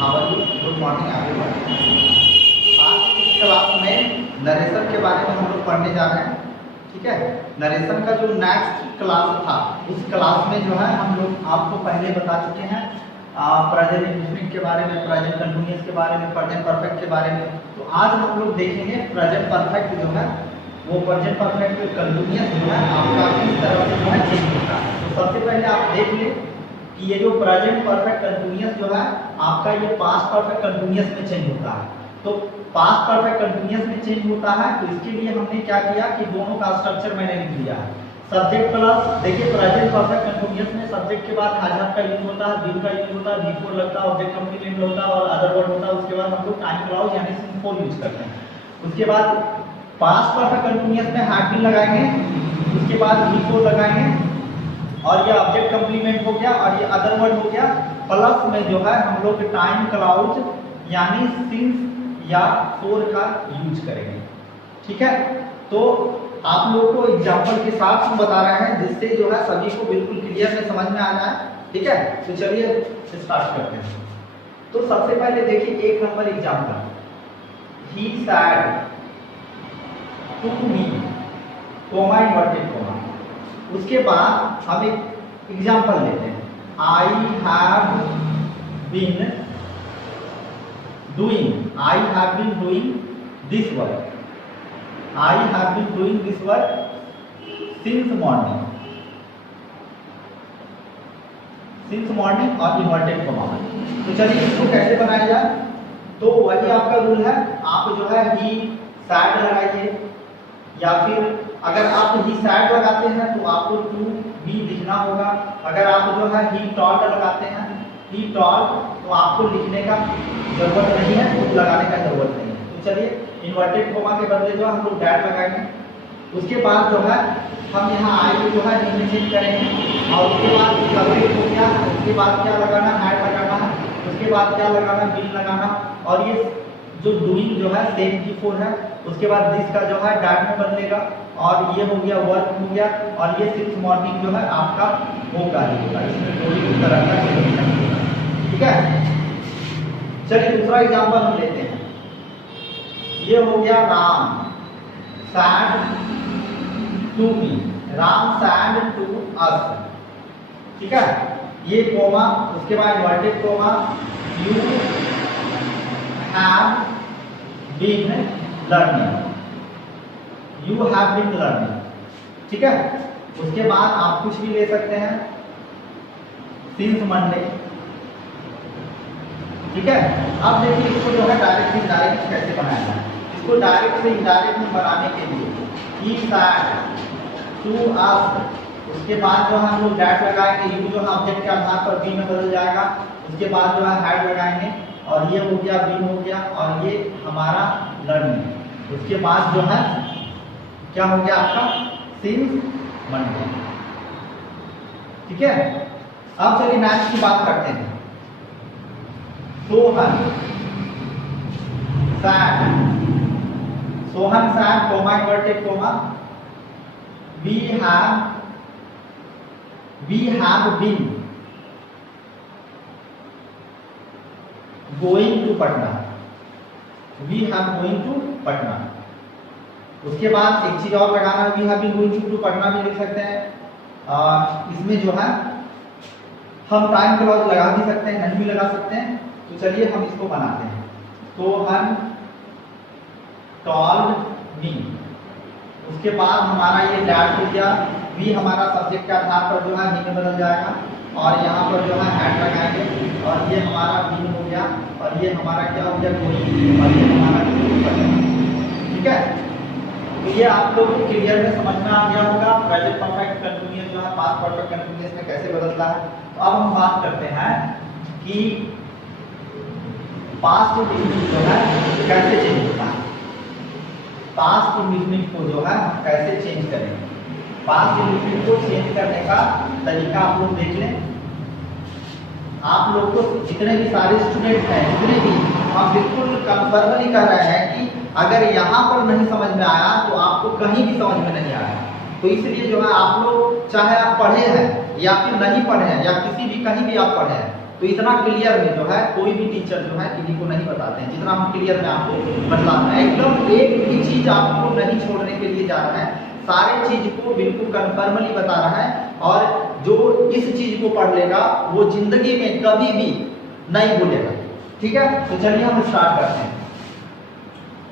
How are you, good morning everyone. आज की class में नरेशन के बारे में हम लोग पढ़ने जा रहे हैं। ठीक है, नरेशन का जो नेक्स्ट क्लास था उस क्लास में जो है हम लोग आपको पहले बता चुके हैं प्रेजेंट इंडेफिनिट के बारे में, प्रेजेंट कंटिन्यूअस के बारे में, प्रेजेंट परफेक्ट के बारे में। तो आज हम लोग देखेंगे प्रेजेंट परफेक्ट जो है वो प्रेजेंट परफेक्ट कंटिन्यूअस जो है आपका किस तरह से जो है चेंज होता है। तो सबसे पहले आप देख लें कि ये जो प्रेजेंट परफेक्ट कंटिन्यूअस जो है आपका ये पास्ट परफेक्ट कंटिन्यूअस में चेंज होता है। तो पास्ट परफेक्ट कंटिन्यूअस में चेंज होता है, तो इसके लिए हमने क्या किया कि दोनों का स्ट्रक्चर मैंने लिख दिया है। सब्जेक्ट प्लस, देखिए प्रेजेंट परफेक्ट कंटिन्यूअस में सब्जेक्ट के बाद हैज का यूज होता है, बीन का यूज होता है, बी4 लगता है, ऑब्जेक्ट कंप्लीमेंट होता है और अदर वर्ड होता है। उसके बाद हम लोग टाइम क्लॉज यानी सिंस4 यूज करते हैं। उसके बाद पास्ट परफेक्ट कंटिन्यूअस में हैड बीन लगाएंगे, उसके बाद बी4 लगाएंगे और ये ऑब्जेक्ट कंप्लीमेंट हो गया और ये अदर वर्ड हो गया। प्लस में जो है हम लोग टाइम क्लाउज यानी सिंस या फॉर का यूज करेंगे। ठीक है, तो आप लोगों को एग्जांपल के साथ हम बता रहे हैं जिससे जो है सभी को बिल्कुल क्लियर में समझ में आ जाए। ठीक है, तो चलिए स्टार्ट करते हैं। तो सबसे पहले देखिए 1 number example, he said to me comma inverted comma. उसके बाद हम एक एग्जांपल लेते हैं, I have been doing, I have been doing this work, I have been doing this work since morning, since morning और इन्वर्टेड कोमा। तो चलिए इसको कैसे बनाया जाए। तो वही आपका रूल है, आप जो है ही सैड लगाइए या फिर अगर आप ही सैड लगाते हैं तो आपको टू बी लिखना होगा। अगर आप जो है ही टॉल्ड लगाते हैं, ही टॉल्ड, तो आपको लिखने का जरूरत नहीं है, तो लगाने का जरूरत नहीं है। तो चलिए इन्वर्टेड कोमा के बदले जो हम लोग डैट लगाएंगे। उसके बाद जो है हम यहाँ आई को जो है डी में चेंज करेंगे और उसके बाद सब्जेक्ट हो गया, उसके बाद क्या लगाना, हैड लगाना है, उसके बाद क्या लगाना, बीन लगाना, और ये जो डूइंग जो है सेम की4 है। उसके बाद दिस का जो है डैट में बदलेगा और ये हो गया वर्क हो गया और ये सिंस मॉर्निंग जो है आपका होगा ही होगा। इसमें कोई भी तरह का चेंज नहीं होगा। ठीक है, चलिए दूसरा एग्जांपल हम लेते हैं। ये हो गया Ram said to me, Ram said to us. ठीक है, ये कोमा, उसके बाद inverted comma, you have been learning, you have been learning. ठीक है, उसके बाद आप कुछ भी ले सकते हैं, सिंस मंडे। ठीक है, अब देखिए इसको जो है डायरेक्ट से इनडायरेक्ट कैसे बनाया जाए। इसको डायरेक्ट से इनडायरेक्ट में बनाने के लिए ही सैड टू अस, उसके बाद जो हम लोग डैट लगाएंगे, यू जो है ऑब्जेक्ट के आधार पर बी में बदल जाएगा। उसके बाद जो है हैड लगाएंगे और ये हो गया बीन हो गया और ये हमारा लर्निंग। उसके बाद जो है क्या हो गया आपका सिंस मंडे। ठीक है, अब चलिए मैच की बात करते हैं। Sohan said, Sohan said comma inverted comma, we have been going to Patna, we have going to Patna. उसके बाद एक चीज और लगाना है, we have been going to Patna भी लिख सकते हैं। इसमें जो है हम टाइम क्लॉज लगा भी सकते हैं, नहीं भी लगा सकते हैं। तो चलिए हम इसको बनाते हैं। तो हम टॉल्ड मी, उसके बाद हमारा ये डैट हो गया, वी हमारा सब्जेक्ट के आधार पर जो है ही में बदल जाएगा और यहाँ पर जो है हैड लगाएंगे और ये हमारा बीन हो गया और ये हमारा क्या हो गया गोइंग और ये हमारा ठीक है। तो ये आप लोग को क्लियर में समझ में आ गया होगा प्रेजेंट परफेक्ट कंटिन्यूअस जो है पास्ट परफेक्ट कंटिन्यूअस में कैसे बदलता है। तो अब हम बात करते हैं कि पास्ट इंडेफिनिट जो है कैसे चेंज होता है। पास्ट इंडेफिनिट को जो है हम कैसे चेंज करेंगे। पास्ट इंडेफिनिट को चेंज करने का तरीका आप लोग देख लें। आप लोग को जितने भी सारे स्टूडेंट हैं, जितने भी, हम बिल्कुल कंफर्मली कह रहे हैं कि अगर यहाँ पर नहीं समझ में आया तो आपको कहीं भी समझ में नहीं आया। तो इसलिए जो है आप लोग चाहे आप पढ़े हैं या फिर नहीं पढ़े हैं या किसी भी कहीं भी आप पढ़े हैं, तो इतना क्लियर में जो है कोई भी टीचर जो है किसी को नहीं बताते हैं, जितना हम क्लियर में आपको बता रहे हैं। एकदम एक भी चीज आपको नहीं छोड़ने के लिए जा रहा है, सारे चीज को बिल्कुल कन्फर्मली बता रहा है। और जो इस चीज को पढ़ लेगा वो जिंदगी में कभी भी नहीं भूलेगा। ठीक है, तो चलिए हम स्टार्ट करते हैं।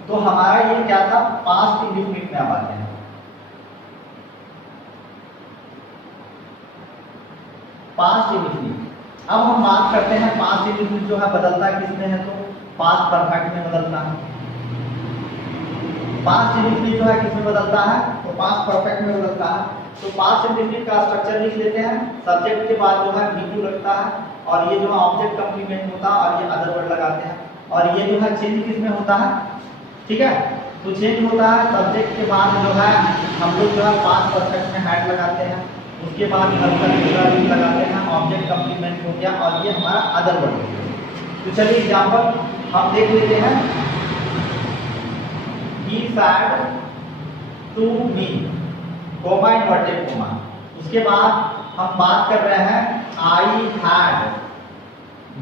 तो हमारा ये क्या था, पास्ट इंडेफिनिट में आते हैं। पास्ट इंडेफिनिट, अब हम बात करते हैं पास्ट इंडेफिनिट जो है बदलता किसमें है, तो पास्ट परफेक्ट में बदलता है। पास्ट इंडेफिनिट जो है किसमें बदलता है, तो पास्ट परफेक्ट में बदलता है। तो पास्ट इंडेफिनिट का स्ट्रक्चर लिख लेते हैं। सब्जेक्ट के बाद जो है V2 लगता है, और ये जो है ऑब्जेक्ट कंप्लीमेंट होता है, और ये अदर वर्ड लगाते हैं। और ये जो है चेंज किसमें होता है, ठीक है, तो चेंज होता है सब्जेक्ट के बाद जो है हम लोग जो है पास्ट परफेक्ट में हैड लगाते हैं, उसके बाद दूसरा रूल लगाते हैं, ऑब्जेक्ट कंप्लीमेंट हो गया, और ये हमारा अदर वर्ड हो गया। तो चलिए एग्जांपल हम देख लेते हैं। He said to me, coma inverted comma. उसके बाद हम बात कर रहे हैं I had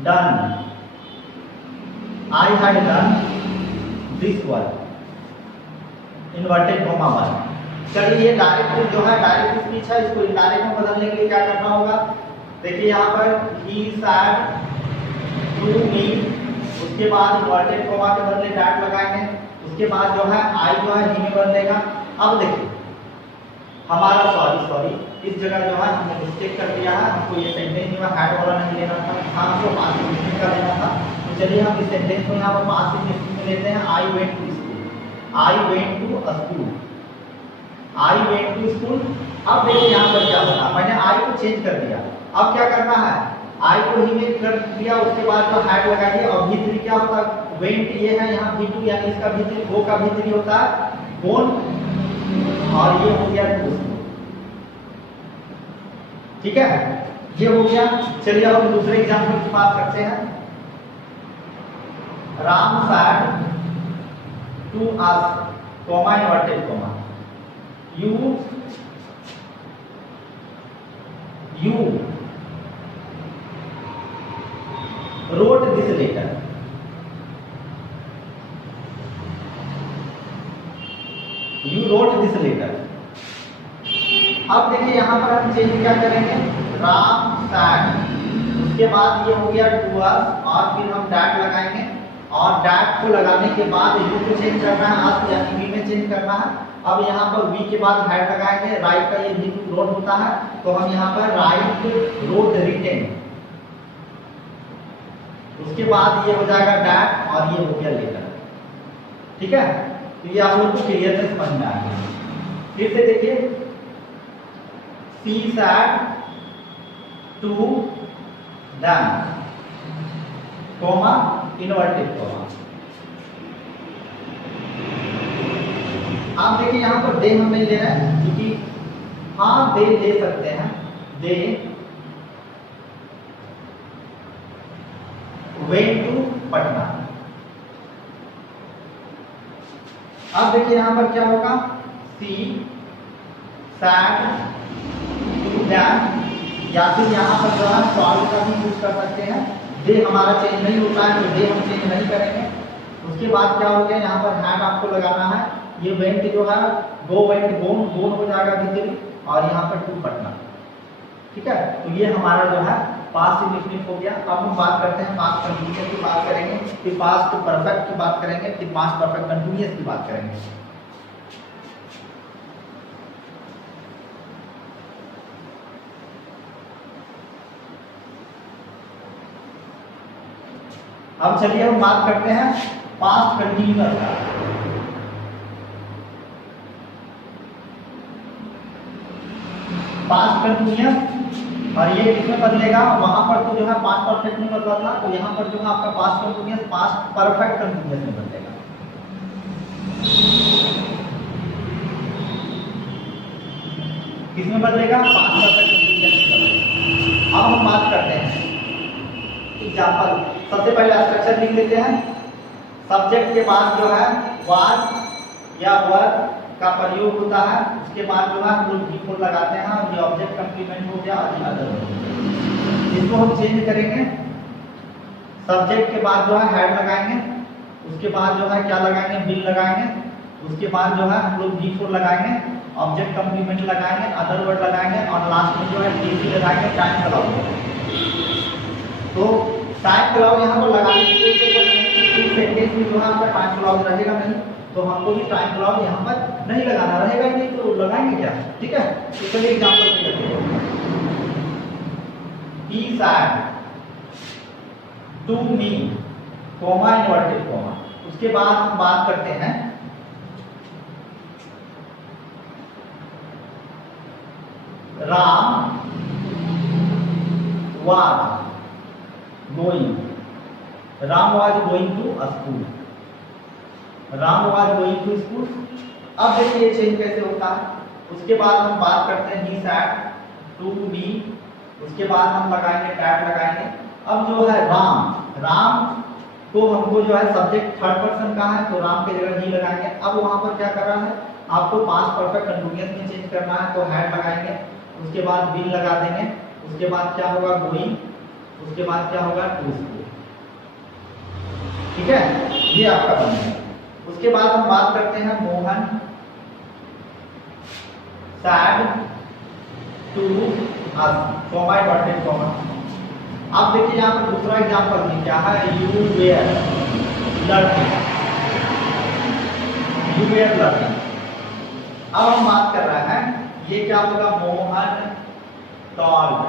done this work, inverted coma 1। चलिए ये डायरेक्ट जो है डायरेक्ट स्पीच है, इसको इनडायरेक्ट में बदलने के लिए क्या करना होगा, देखिए यहाँ पर he said to me, उसके बाद इन्वर्टेड कोमा के बदले डैट लगाएंगे, उसके बाद जो है आई जो है ही में बदलेगा। अब देखिए हमारा सॉरी इस जगह जो है हमने मिस्टेक कर दिया है, हमको ये सेंटेंस जो है हैड वाला नहीं लेना था, हमको पास्ट इंडेफिनिट का लेना था। तो चलिए हम इस सेंटेंस को यहाँ पर पास्ट इंडेफिनिट में लेते हैं। I went to school. अब देखिए यहाँ पर क्या होगा, मैंने आई को चेंज कर दिया, अब क्या करना है, आई को ही में कर दिया, उसके बाद जो हैड लगा दिया। और V3 क्या होता है, वेंट ये है यहाँ V2, यानी इसका V3 वो का V3 होता है गोन, और ये हो गया टू। ठीक है, ये हो गया। चलिए अब हम दूसरे एग्जांपल की बात करते हैं। Ram said to us, comma inverted comma, you wrote this letter। You wrote this letter। अब देखिए यहाँ पर हम चेंज क्या करेंगे, राम सैड, उसके बाद ये हो गया टू अस, और फिर हम डैट लगाएंगे, और डैट को लगाने के बाद यू को चेंज करना है, अस यानी वी में चेंज करना है। अब यहाँ पर वी के बाद हैड लगाएंगे, राइट का ये V2 रोट होता है, तो हम यहाँ पर राइट रोट रिटेन, उसके बाद ये हो जाएगा डैट, और ये हो गया लेटर। ठीक है, तो ये आप लोग को क्लियर से समझ में आ गया। फिर से देखिए, she said to them, comma inverted comma. आप देखिए यहाँ पर दे हम नहीं ले रहे हैं, क्योंकि हाँ दे ले सकते हैं, दे went to पटना। अब देखिए यहाँ पर क्या होगा, सी सैड टू them, या फिर यहाँ पर जो है सॉल्व का भी यूज कर सकते हैं। दे हमारा चेंज नहीं होता है, तो दे हम चेंज नहीं करेंगे। उसके बाद क्या हो गया, यहाँ पर हैड आपको लगाना है, ये वेंट जो है गो वेंट गोन हो जाएगा भीतर, और यहाँ पर टू पटना। ठीक है, तो ये हमारा जो है पास्ट इंडेफिनिट हो गया। अब हम बात करते हैं पास्ट कंटिन्यूअस की बात करेंगे, फिर पास्ट परफेक्ट की बात करेंगे, फिर पास्ट परफेक्ट कंटिन्यूअस की बात करेंगे। अब चलिए हम बात करते हैं पास्ट कंटिन्यूअस का। पास्ट कंटिन्यूअस, और ये किसमें बदलेगा, वहां पर तो जो है पास्ट परफेक्ट में बदला था, तो यहाँ पर जो है आपका past continuous past perfect continuous में बदलेगा। किसमें बदलेगा, पास्ट परफेक्ट कंटिन्यूअस में बदलेगा। अब हम बात करते हैं एग्जांपल। सबसे पहले स्ट्रक्चर लिख लेते हैं। सब्जेक्ट के बाद जो है वाज या वर का प्रयोग होता है, उसके बाद जो है हम लोग V4 लगाते हैं, और ये ऑब्जेक्ट कंप्लीमेंट हो गया, और ये अदर हो गया। इसको हम चेंज करेंगे, सब्जेक्ट के बाद जो है हेड लगाएंगे, उसके बाद जो है क्या लगाएंगे, बिल लगाएंगे, उसके बाद जो है हम लोग V4 लगाएंगे, ऑब्जेक्ट कंप्लीमेंट लगाएंगे, अदर वर्ड लगाएंगे और लास्ट में जो है TC लगाएंगे, टाइम क्लाउड। तो टाइम क्लाउड यहाँ पर लगाने के लिए सेंटेंस में जो है आपका टाइम क्लाउड रहेगा नहीं, तो हमको भी टाइम क्लाउड यहाँ पर नहीं लगाना रहेगा नहीं, तो लगाएंगे क्या, ठीक है। तो चलिए एग्जांपल पे करते हैं। He said to me, comma inverted comma, उसके बाद हम बात करते हैं Ram was going, Ram was going to school, Ram was going to school। अब देखिए चेंज कैसे होता है। उसके बाद हम बात करते हैं he said to me, उसके बाद हम लगाएंगे टैग लगाएंगे। अब जो है राम, राम तो हमको जो है सब्जेक्ट थर्ड पर्सन का है, तो राम की जगह ही लगाएंगे। अब वहां पर क्या कर रहा है, आपको पास्ट परफेक्ट कंटीन्यूअस में चेंज करना है, तो हैड लगाएंगे, उसके बाद बिल लगा देंगे, उसके बाद क्या होगा गोइंग, उसके बाद क्या होगा टू स्कूल, ठीक है, ये आपका बनेगा। उसके बाद हम बात करते हैं Mohan said to us, comma inverted comma. अब देखिए यहाँ पर दूसरा एग्जांपल में क्या है, you were learning, you were learning. अब हम बात कर रहे हैं, ये क्या होगा, मोहन टॉल्ड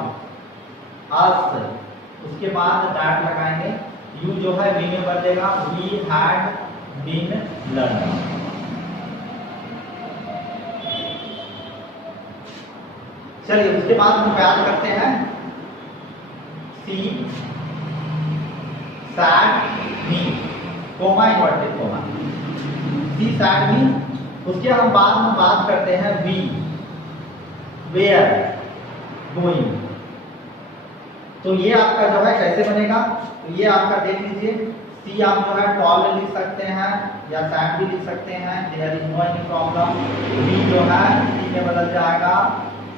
अस, उसके बाद दैट लगाएंगे, यू जो है वी में बदलेगा, वी हैड बीन लर्निंग। चलिए उसके बाद हम बात करते हैं सी सैड मी, कोमा इन्वर्टेड कोमा, सी सैड मी। उसके हम बाद में बात करते हैं वी वेयर गोइंग। तो ये आपका जो है कैसे बनेगा, तो ये आपका देख लीजिए, सी आप जो है टॉल लिख सकते हैं या सैड भी लिख सकते हैं, there is no any problem. वी जो है सी में बदल जाएगा,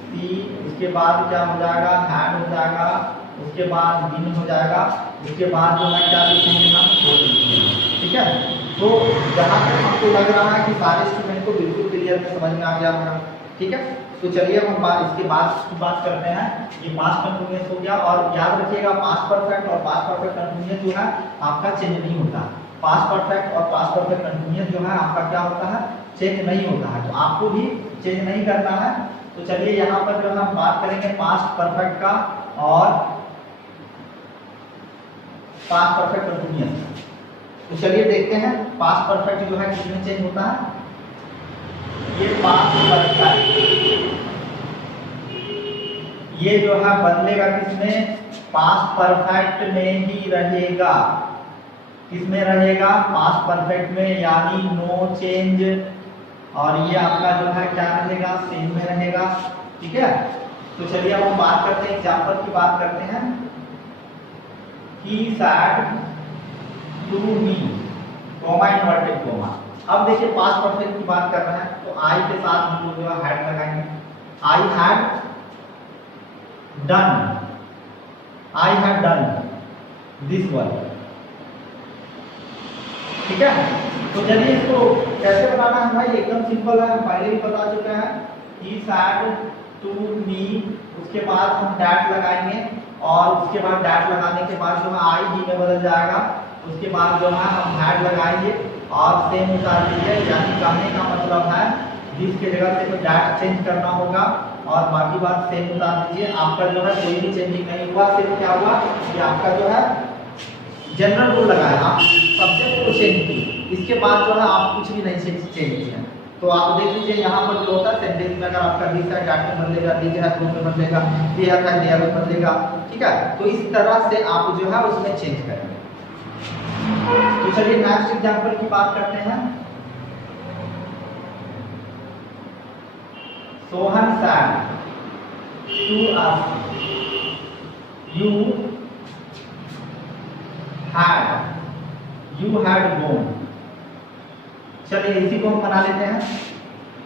सी उसके बाद क्या हो जाएगा, हैड हो जाएगा, उसके बाद बिन हो जाएगा, उसके बाद जो है क्या लिखेंगे हम, ठीक है। तो जहाँ तक हमको लग रहा है कि सारे स्टूडेंट को बिल्कुल क्लियर में समझ में आ गया होगा, ठीक है। तो चलिए हम इसके बाद की बात करते हैं। ये पास्ट कंटीन्यूअस हो गया, और याद रखिएगा पास्ट परफेक्ट और पास्ट परफेक्ट कंटीन्यूअस जो है आपका चेंज नहीं होता। पास्ट परफेक्ट और पास्ट परफेक्ट कंटीन्यूअस जो है आपका क्या होता है, चेंज नहीं होता है, तो आपको भी चेंज नहीं करना है। तो चलिए यहाँ पर जो है हम बात करेंगे पास्ट परफेक्ट का और पास्ट परफेक्ट कंटीन्यूअस। तो चलिए देखते हैं पास्ट परफेक्ट जो है किसमें चेंज होता है। ये पास्ट परफेक्ट ये जो है बदलेगा किसमें, पास्ट परफेक्ट में ही रहेगा। किसमें रहेगा, पास्ट परफेक्ट में, यानी नो चेंज। और ये आपका जो है क्या रहेगा, सेम में रहेगा, ठीक है। तो चलिए अब हम बात करते हैं, एग्जांपल की बात करते हैं। He said to me, coma inverted coma. अब देखिए पास्ट परफेक्ट की बात कर रहे हैं, तो आई के साथ हम लोग जो है हैड लगाएंगे। I had done, I had done this work, ठीक है। तो चलिए इसको कैसे बनाना है भाई, एकदम सिंपल है, पहले भी बता चुके हैं। He said to me, उसके बाद हम डैट लगाएंगे, और उसके बाद डैट लगाने के बाद जो है आई ही में बदल जाएगा। उसके बाद जो है हम हैड लगाएंगे और सेम उतार दीजिए, यानी कहने का मतलब है दिस के जगह से तो डैट चेंज करना होगा और बाकी बात सेम उतार दीजिए। आपका जो है कोई भी चेंजिंग नहीं हुआ, सिर्फ क्या हुआ कि आपका जो है जनरल रूल लगाया, आप सब्जेक्ट को चेंज किए, इसके बाद जो है आप कुछ भी नहीं चेंज किए। तो आप देख लीजिए यहाँ पर जो होता है सेंटेंस में, अगर आपका दिस है डैट में बदलेगा, दिस है टू में बदलेगा, देयर है देयर में बदलेगा, ठीक है। तो इस तरह से आप जो है उसमें चेंज करेंगे। तो चलिए नेक्स्ट एग्जांपल की बात करते हैं। Sohan said to us, you had gone। चलिए इसी को हम बना लेते हैं।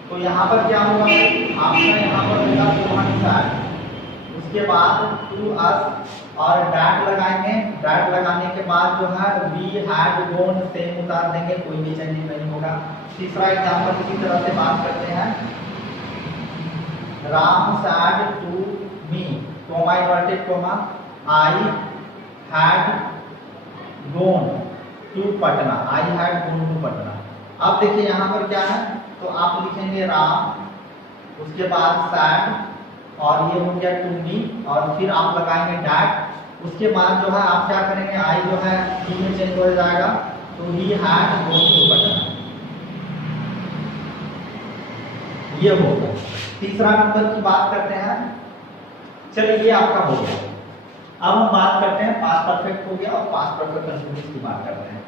तो यहाँ पर क्या होगा, आपका यहाँ पर होगा सोहन said, उसके बाद to us और डैट लगाएंगे। डैट लगाने के बाद जो है वी हैड गोन सेम उतार देंगे, कोई भी चेंजिंग नहीं होगा। तीसरा एग्जांपल इसी तरह से बात करते हैं, Ram said to me, comma inverted comma, I had gone to Patna, I had gone to Patna. अब देखिए यहाँ पर क्या है, तो आप लिखेंगे राम, उसके बाद सैड, और ये हो गया टू मी, और फिर आप लगाएंगे डैट। उसके बाद जो है आप क्या करेंगे, आई जो है ही में चेंज हो जाएगा, तो he had gone to Patna, ये हो गया। तीसरा नंबर की बात करते हैं, चलिए ये आपका हो गया। अब हम बात करते हैं पास्ट परफेक्ट हो गया और पास्ट परफेक्ट कंटिन्यूअस की बात करते हैं।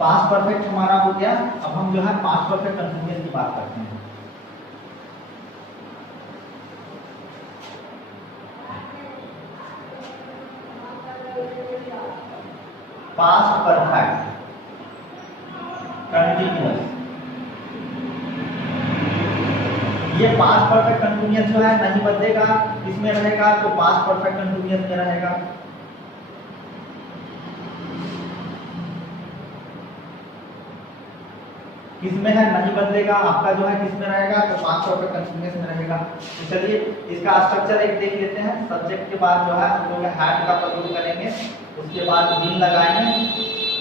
पास्ट परफेक्ट हमारा हो गया, अब हम जो है पास्ट परफेक्ट कंटिन्यूअस की बात करते हैं। पास्ट परफेक्ट कंटिन्यूअस, ये पास्ट परफेक्ट कंटिन्यूअस जो है नहीं बदलेगा, किसमें रहेगा, तो पास्ट परफेक्ट कंटिन्यूअस में रहेगा। किसमें है, नहीं बदलेगा, आपका जो है किसमें रहेगा, तो पास्ट परफेक्ट कंटिन्यूअस में रहेगा। तो चलिए इसका स्ट्रक्चर एक देख लेते हैं। सब्जेक्ट के बाद जो है हम लोग हैड का प्रयोग करेंगे, उसके बाद बीन लगाएंगे,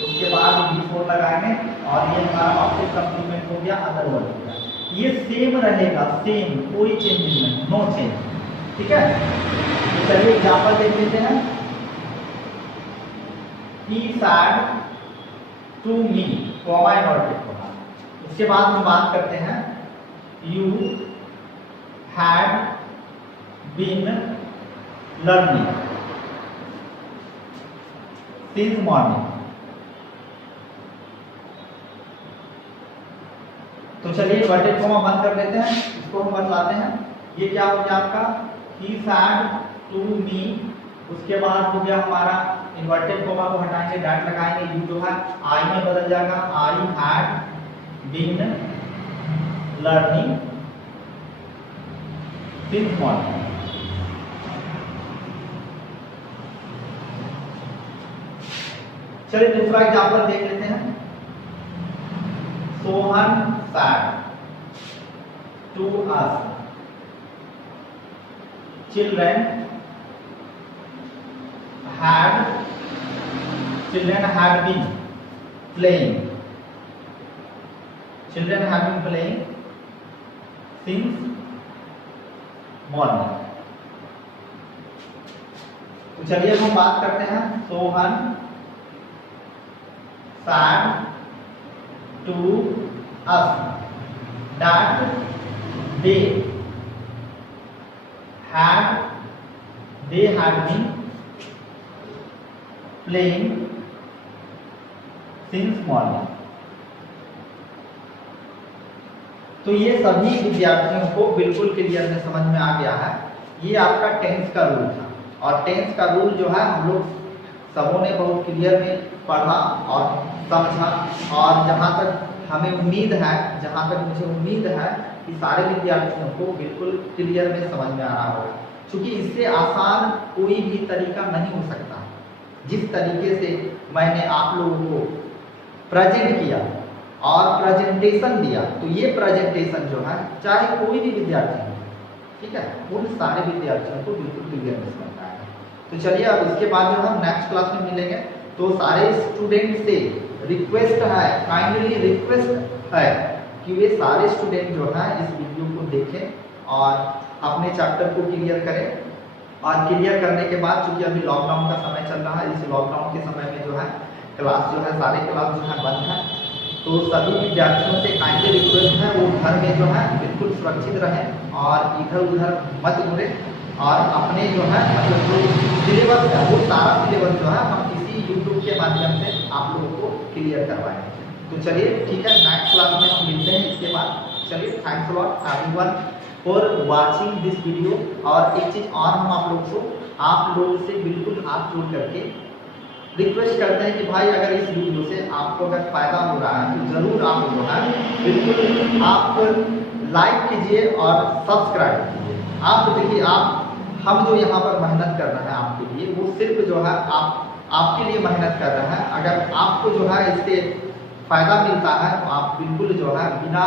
उसके बाद बिफोर लगाएंगे, और ये हमारा ऑब्जेक्ट कंप्लीमेंट हो गया, अदर वर्ड हो गया। ये सेम रहेगा, सेम, कोई चेंज नहीं, नो चेंज, ठीक है। तो चलिए एग्जांपल देख लेते हैं, he said to me, comma inverted comma. उसके बाद हम बात करते हैं, you had been learning since morning. तो चलिए इन्वर्टेड कॉमा बंद कर लेते हैं, इसको हम बतलाते हैं। ये क्या हो गया आपका, ही सैड टू मी, उसके बाद हो गया हमारा इन्वर्टेड कॉमा को हटाएंगे, डैट लगाएंगे, यू जो है आई में बदल जाएगा, I had been learning since morning. चलिए दूसरा एग्जांपल देख लेते हैं, Sohan said to us, children had been playing, children have been playing since morning। तो चलिए हम बात करते हैं, Sohan said to us that they had been playing since morning। तो ये सभी विद्यार्थियों को बिल्कुल क्लियर में समझ में आ गया है। ये आपका टेंस का रूल था, और टेंस का रूल जो है हम लोग सबों ने बहुत क्लियर में पढ़ा और समझा, और जहाँ तक हमें उम्मीद है, जहाँ तक मुझे उम्मीद है कि सारे विद्यार्थियों को बिल्कुल क्लियर में समझ में आ रहा होगा, क्योंकि इससे आसान कोई भी तरीका नहीं हो सकता। जिस तरीके से मैंने आप लोगों को प्रेजेंट किया और प्रेजेंटेशन दिया, तो ये प्रेजेंटेशन जो है चाहे कोई भी विद्यार्थी हो, ठीक है, उन सारे विद्यार्थियों को बिल्कुल क्लियर में समझ आएगा। तो चलिए अब इसके बाद जो हम नेक्स्ट क्लास में मिलेंगे, तो सारे स्टूडेंट से रिक्वेस्ट है, काइंडली रिक्वेस्ट है कि वे सारे स्टूडेंट जो है इस वीडियो को देखें और अपने चैप्टर को क्लियर करें। और क्लियर करने के बाद, चूंकि अभी लॉकडाउन का समय चल रहा है, इस लॉकडाउन के समय में जो है क्लास जो है सारे क्लास जो है बंद है, तो सभी विद्यार्थियों से काइंडली रिक्वेस्ट है वो घर में जो है बिल्कुल सुरक्षित रहें और इधर उधर मत घूमें, और अपने जो है मतलब जो सिलेबस है वो सारा सिलेबस जो है हम इसी यूट्यूब के माध्यम से आप लोगों को क्लियर करवाएंगे। तो चलिए ठीक है, नेक्स्ट क्लास में हम मिलते हैं इसके बाद। चलिए, thanks a lot everyone for watching this video. और एक चीज़ और हम आप लोगों से बिल्कुल हाथ जोड़ करके रिक्वेस्ट करते हैं कि भाई अगर इस वीडियो से आपको अगर फ़ायदा हो रहा है तो ज़रूर आप जो है बिल्कुल आप लाइक कीजिए और सब्सक्राइब कीजिए। आप देखिए, आप हम जो यहाँ पर मेहनत कर रहे हैं आपके लिए, वो सिर्फ जो है आपके लिए मेहनत कर रहे हैं। अगर आपको जो है इससे फ़ायदा मिलता है तो आप बिल्कुल जो है बिना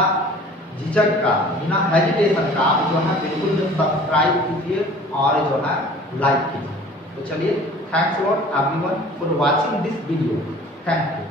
झिझक का, बिना हेजिटेशन का आप जो है बिल्कुल सब्सक्राइब कीजिए और जो है लाइक कीजिए। तो चलिए, thanks lot everyone for watching this video. Thank you.